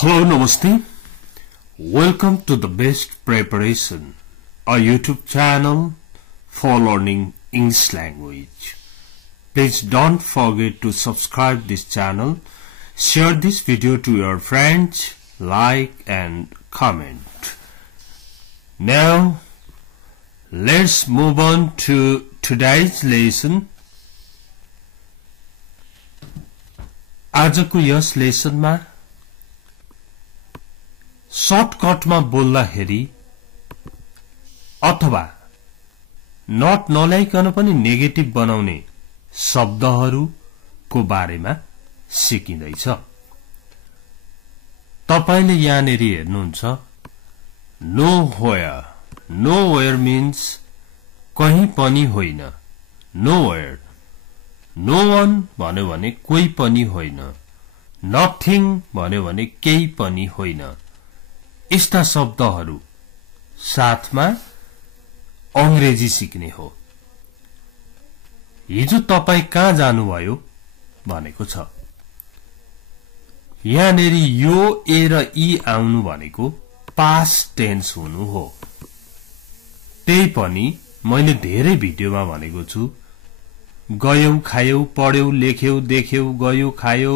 Hello, Namaste. Welcome to the Best Preparation, a YouTube channel for learning English language. Please don't forget to subscribe this channel, share this video to your friends, like and comment. Now, let's move on to today's lesson. आजको यस लेसनमा सर्टकटमा बोल्दाखेरि अथवा not नल्याइकन पनि negative बनाउने शब्दहरूको बारेमा सिकिँदैछ। तपाईले यहाँनेर हेर्नुहुन्छ nowhere. Nowhere means कहीं पनि होइन। nowhere. No one भन्यो भने कोही पनि होइन। nothing भन्यो भने केही पनि होइन। यस्ता शब्दहरू साथमा अंग्रेजी सिक्ने हो। हिजो तपाई कहाँ जानुभयो भनेको छ। यहाँनेर यो ए र ई आउनु भनेको पास्ट टेन्स हुनु हो। त्यही पनि मैले धेरै भिडियोमा भनेको छु, गयौ खायौ पढ्यौ लेख्यौ देख्यौ गयो खायो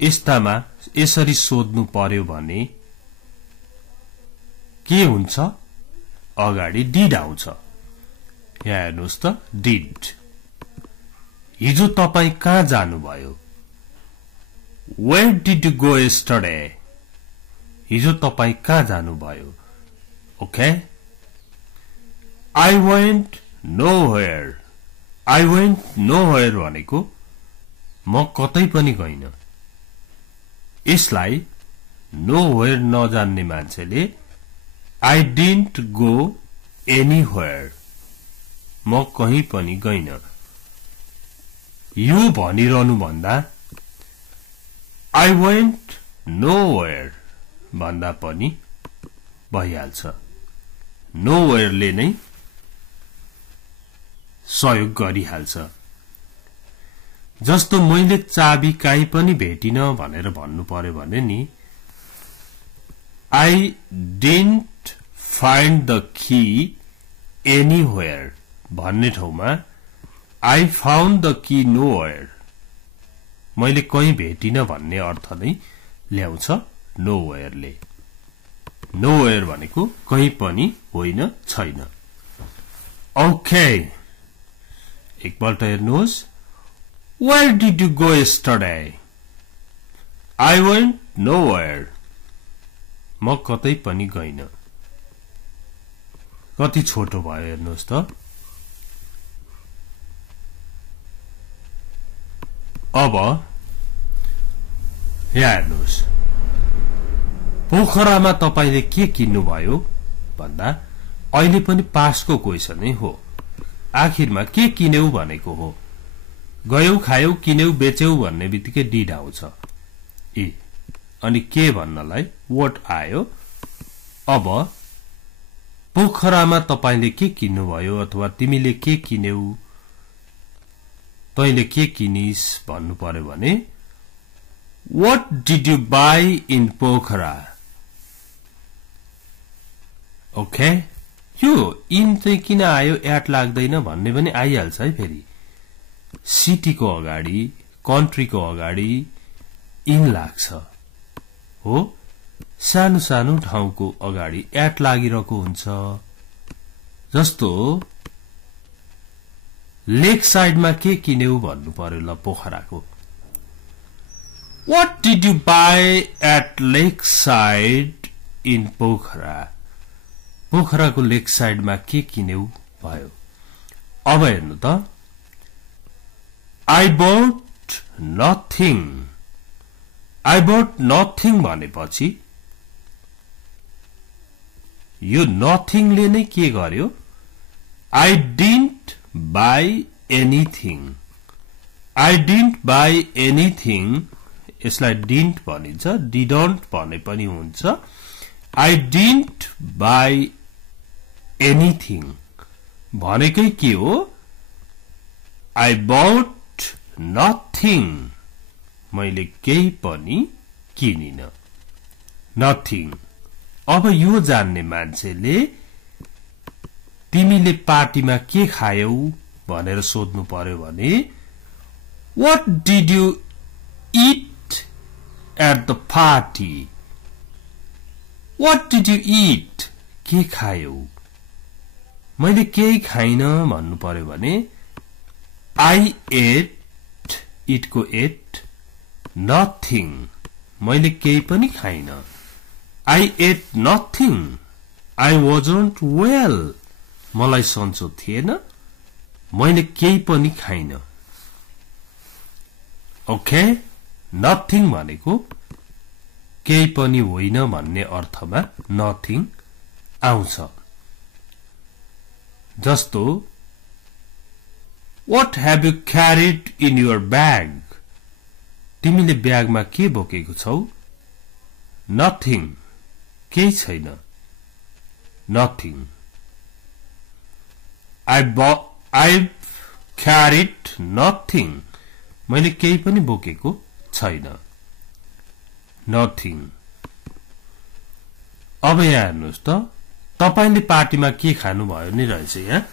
यस्तामा यसरी सोध्नु पर्यो भने के हुन्छ, अगाडि डिड आउँछ। यहाँ हेर्नुस् त डिड। हिजो तपाई कहाँ जानुभयो? Where did you go yesterday? हिजो तपाई कहाँ जानुभयो? Okay? I went nowhere. I went nowhere भनेको म कतै पनि गइन। यसलाई nowhere नजान्ने मान्छेले I didn't go anywhere. म कहीं पनि गइन। यो भनिरहनु भन्दा I went nowhere भन्दा पनि भइहाल्छ। nowhere ले नै सहयोग गरिहाल्छ। जस्तो मैले चाबी कहीँ पनि भेटिन भनेर भन्नु पर्यो भने नि I didn't find the key anywhere भन्ने ठाउँमा I found the key nowhere मैले कहीं भेटिन भन्ने अर्थ नै ल्याउँछ nowhere ले। nowhere भनेको कहीं पनि होइन, छैन। ओके, एकपल्ट हेर्नुहोस्। Where did you go yesterday? I went nowhere. म कतै पनि गइन। कति छोटो भयो हेर्नुहोस् त। अब यहाँ हेर्नुहोस्, पोखरामा तपाईले के किन्नु भयो भन्दा अहिले पनि पास्टको क्वेशन नै हो। आखिरमा के किन्यौ भनेको हो। गयौ खायौ किन्यौ बेच्यौ भन्ने बित्तिकै डिड आउँछ। ए अनि के भन्नलाई what आयो। अब पोखरामा तपाईले के किन्नु भयो अथवा तिमीले के किन्यौ, तैले के किनिस भन्नु पर्यो भने what did you buy in Pokhara? Okay, यो इन चाहिँ किन आयो, एट लाग्दैन भन्ने पनि आइहाल्छ है। फेरि सिटीको अगाडि कन्ट्रीको अगाडि इन लाग्छ हो। सानो सानो ठाउँको अगाडि एट लागिरहेको हुन्छ। जस्तो लेक साइडमा के किन्यौ भन्नु पर्यो ल पोखराको। What did you buy at lakeside in Pokhara? पोखराको लेक साइडमा के किन्यौ भयो। अब हेर्नु त, I bought nothing. I bought nothing भनेपछि यो nothing ले नै के गर्यो, I didn't buy anything. I didn't buy anything. यसलाई didn't भनिन्छ, didn't भने पनि हुन्छ। I didn't buy anything भनेकै के हो, I bought nothing. मैले केही पनि किनिन। nothing. अब यो जान्ने मान्छेले तिमीले पार्टीमा के खायौ भनेर सोध्नु पर्यो भने What did you eat at the party? What did you eat? के खायौ? मैले केही खाइन भन्नु पर्यो भने I ate it को ate nothing. मैले केही पनि खाइन. I ate nothing. I wasn't well. मलाई सन्चो थिएन. मैले केही पनि खाइन. ओके, nothing भनेको केही पनि होइन भन्ने अर्थमा nothing आउँछ. जस्तो What have you carried in your bag? तिमीले ब्यागमा के बोकेको छौ? Nothing. केही छैन. Nothing. I've carried nothing. मैले केही पनि बोकेको छैन. Nothing. अब यहाँ हेर्नुस् त तपाईले पार्टीमा के खानु भयो नि रहेछ यहाँ.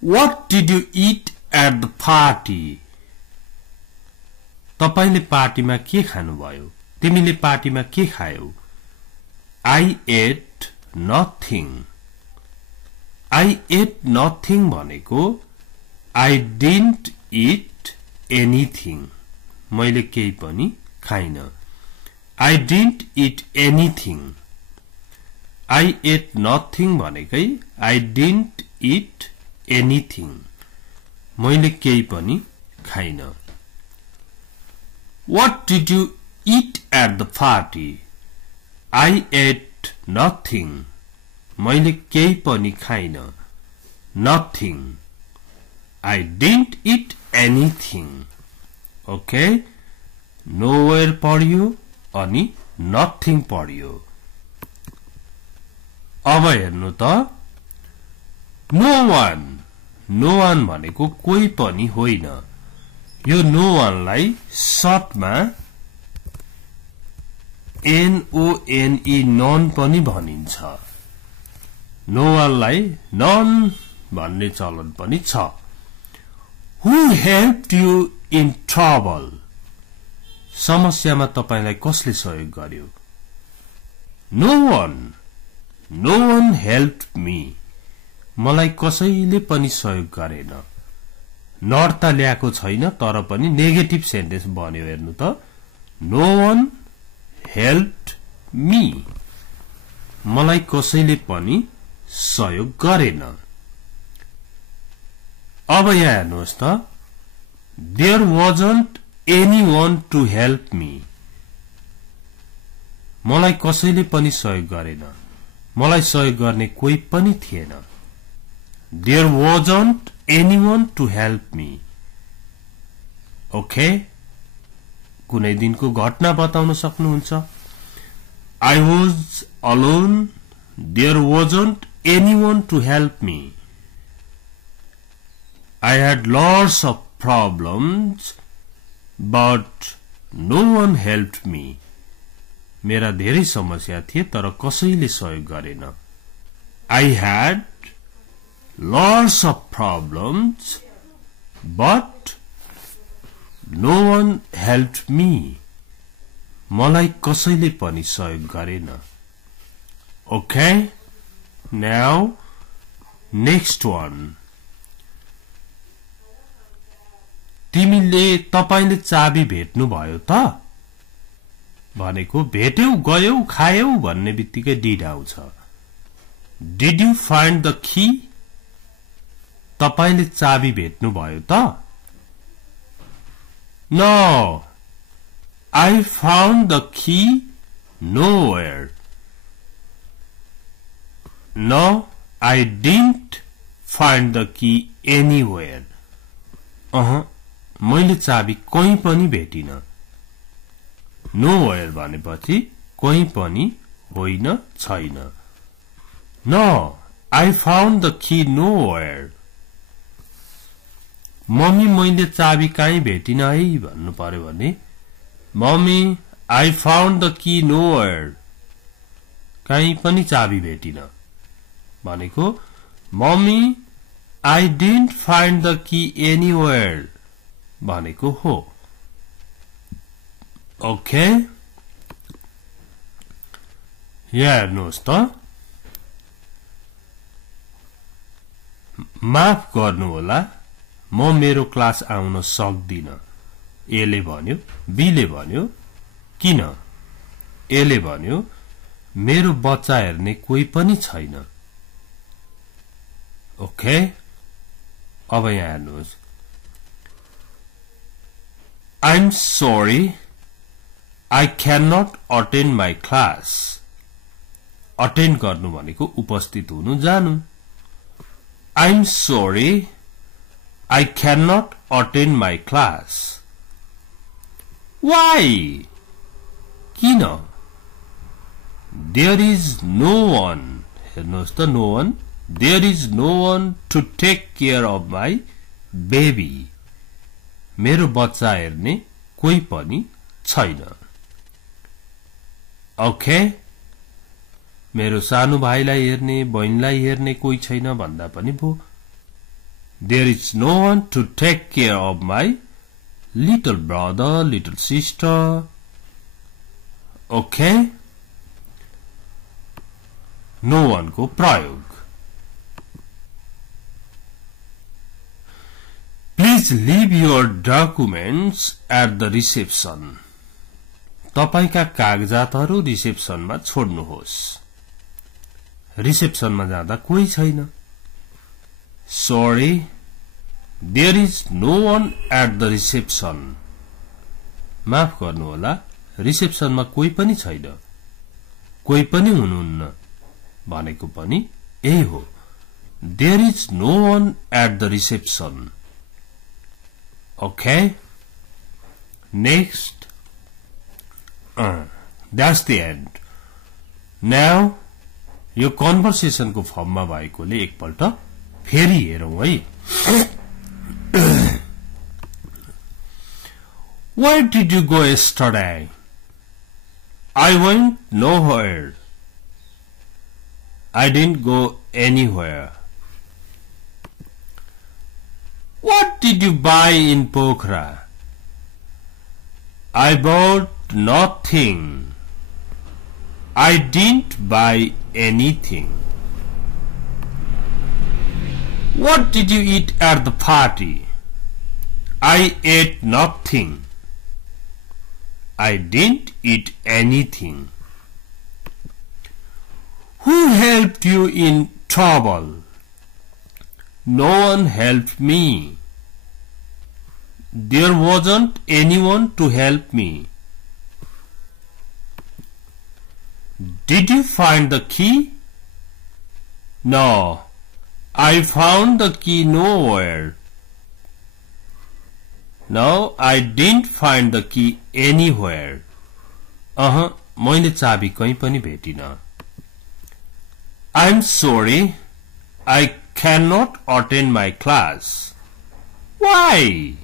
What did you eat at the party? तपाईले पार्टीमा के खानु भयो? तिमीले पार्टीमा के खायौ? I ate nothing. I ate nothing भनेको I didn't eat anything. मैले केही पनि खाइन. I didn't eat anything. I ate nothing भनेकै I didn't eat anything. मैले केही पनि खाइन. What did you eat at the party? I ate nothing. मैले केही पनि खाइन. Nothing. I didn't eat anything. Okay? Nowhere पढ्यो अनि nothing पढ्यो. अब हेर्नु त no one. No one भनेको कोही पनि होइन. यो no one लाई सर्टमा N-O-N-E none पनि भनिन्छ. No one लाई none भन्ने चलन पनि छ. Who helped you in trouble? समस्यामा तपाईलाई कसले सहयोग गर्यो? No one. No one helped me. मलाई कसैले पनि सहयोग गरेन. नर्ता ल्याएको छैन तर पनि नेगेटिभ सेन्टेन्स बन्यो हेर्नु त. No one helped me. मलाई कसैले पनि सहयोग गरेन. अब यहाँ हेर्नुहोस् त. There wasn't anyone to help me. मलाई कसैले पनि सहयोग गरेन. मलाई सहयोग गर्ने कोही पनि थिएन. There wasn't anyone to help me. Okay? कुनै दिनको घटना बताउन सक्नुहुन्छ? I was alone. There wasn't anyone to help me. I had lots of problems, but no one helped me. मेरा धेरै समस्या थिए तर कसैले सहयोग गरेन. I had lots of problems, but no one helped me. मलाई कसैले पनि सहयोग गरेन. Okay? Now, next one. तपाईले चाबी भेट्नु भयो त? भनेको भेट्यौ, गयौ, खायौ भन्ने बित्तिकै did आउँछ. Did you find the key? तपाईले चाबी भेट्नु भयो त? No. I found the key nowhere. No, I didn't find the key anywhere. मैले चाबी कहीं पनि भेटिन. Nowhere भनेपछि कहीं पनि होइन, छैन. No, I found the key nowhere. Mummy मैले चाबी कहीं भेटिन है भन्नु पर्यो भने Mommy, I found the key nowhere. कहीं पनि चाबी भेटिन भनेको mummy I didn't find the key anywhere भनेको हो ओके यहाँ हेर्नुहोस् त माफ गर्नु होला म मेरो क्लास आउन सक्दिन ए ले भन्यो बी ले भन्यो किन ए ले भन्यो मेरो बच्चा हेर्ने कोही पनि छैन ओके अब यहाँ हेर्नुहोस् I'm sorry I cannot attend my class attend गर्नु भनेको उपस्थित हुनु जानु I'm sorry I cannot attend my class Why किन There is no one हेर्नुहोस् त no one There is no one to take care of my baby मेरो बच्चा हेर्ने कोही पनि छैन ओके मेरो सानो भाइलाई हेर्ने बहिनीलाई हेर्ने कोही छैन भन्दा पनि भो There is no one to take care of my little brother little sister okay no one को प्रयोग Please leave your documents at the reception. तपाईका कागजातहरु रिसेप्सनमा छोड्नुहोस् रिसेप्सनमा जाँदा कोही छैन Sorry there is no one at the reception. माफ गर्नु होला रिसेप्सनमा कोही पनि छैन कोही पनि हुनुहुन्न भनेको पनि यही हो There is no one at the reception. Okay next that's the end now यो conversation को form मा भएकोले एकपल्ट फेरि हेरौं है Where did you go yesterday? I went nowhere. I didn't go anywhere. What did you buy in Pokhara? I bought nothing. I didn't buy anything. What did you eat at the party? I ate nothing. I didn't eat anything. Who helped you in trouble? No one helped me. There wasn't anyone to help me. Did you find the key? No, I found the key nowhere. No, I didn't find the key anywhere. मैले चाबी कहीं पनि भेटिन. I'm sorry, I cannot attend my class. Why?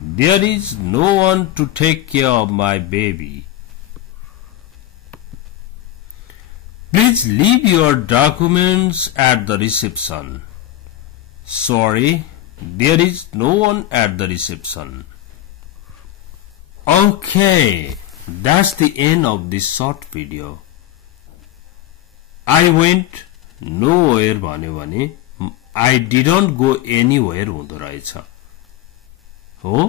There is no one to take care of my baby. Please leave your documents at the reception. Sorry, there is no one at the reception. Okay, that's the end of this short video. I went nowhere भन्यो भने I didn't go anywhere हुँदो रहेछ हो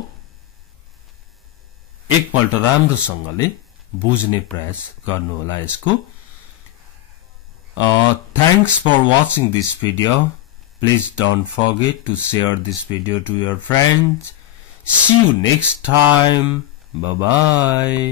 एकपल्ट राम्रोसँगले बुझ्ने प्रयास गर्नु होला यसको Thanks for watching this video. Please don't forget to share this video to your friends. See you next time. Bye bye.